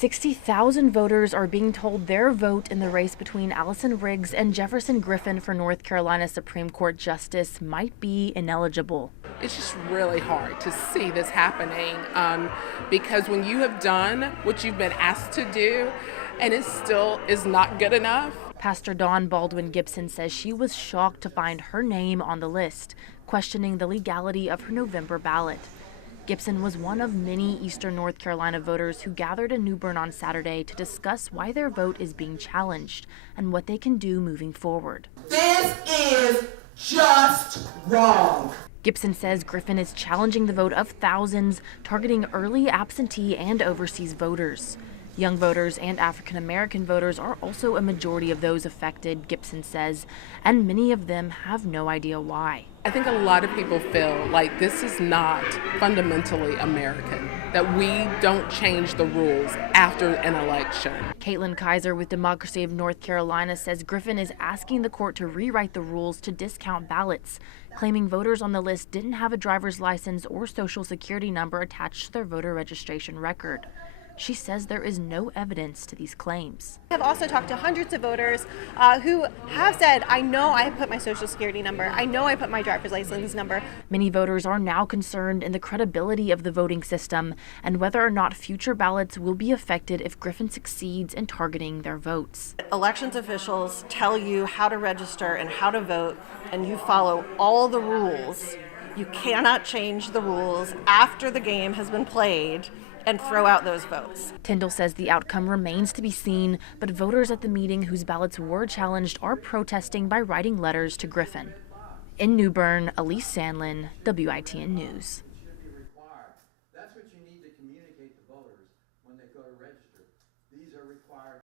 60,000 voters are being told their vote in the race between Allison Riggs and Jefferson Griffin for North Carolina Supreme Court Justice might be ineligible. It's just really hard to see this happening because when you have done what you've been asked to do and it still is not good enough. Pastor Dawn Baldwin Gibson says she was shocked to find her name on the list, questioning the legality of her November ballot. Gibson was one of many Eastern North Carolina voters who gathered in New Bern on Saturday to discuss why their vote is being challenged and what they can do moving forward. This is just wrong. Gibson says Griffin is challenging the vote of thousands, targeting early absentee and overseas voters. Young voters and African American voters are also a majority of those affected, Gibson says, and many of them have no idea why. I think a lot of people feel like this is not fundamentally American, that we don't change the rules after an election. Caitlin Kaiser with Democracy of North Carolina says Griffin is asking the court to rewrite the rules to discount ballots, claiming voters on the list didn't have a driver's license or social security number attached to their voter registration record. She says there is no evidence to these claims. I've also talked to hundreds of voters who have said, I know I put my social security number, I know I put my driver's license number. Many voters are now concerned in the credibility of the voting system and whether or not future ballots will be affected if Griffin succeeds in targeting their votes. Elections officials tell you how to register and how to vote, and you follow all the rules. You cannot change the rules after the game has been played and throw out those votes. Tyndall says the outcome remains to be seen, but voters at the meeting whose ballots were challenged are protesting by writing letters to Griffin. In New Bern, Elise Sandlin, WITN News. That's what you need to communicate to voters when they go to register. These are required.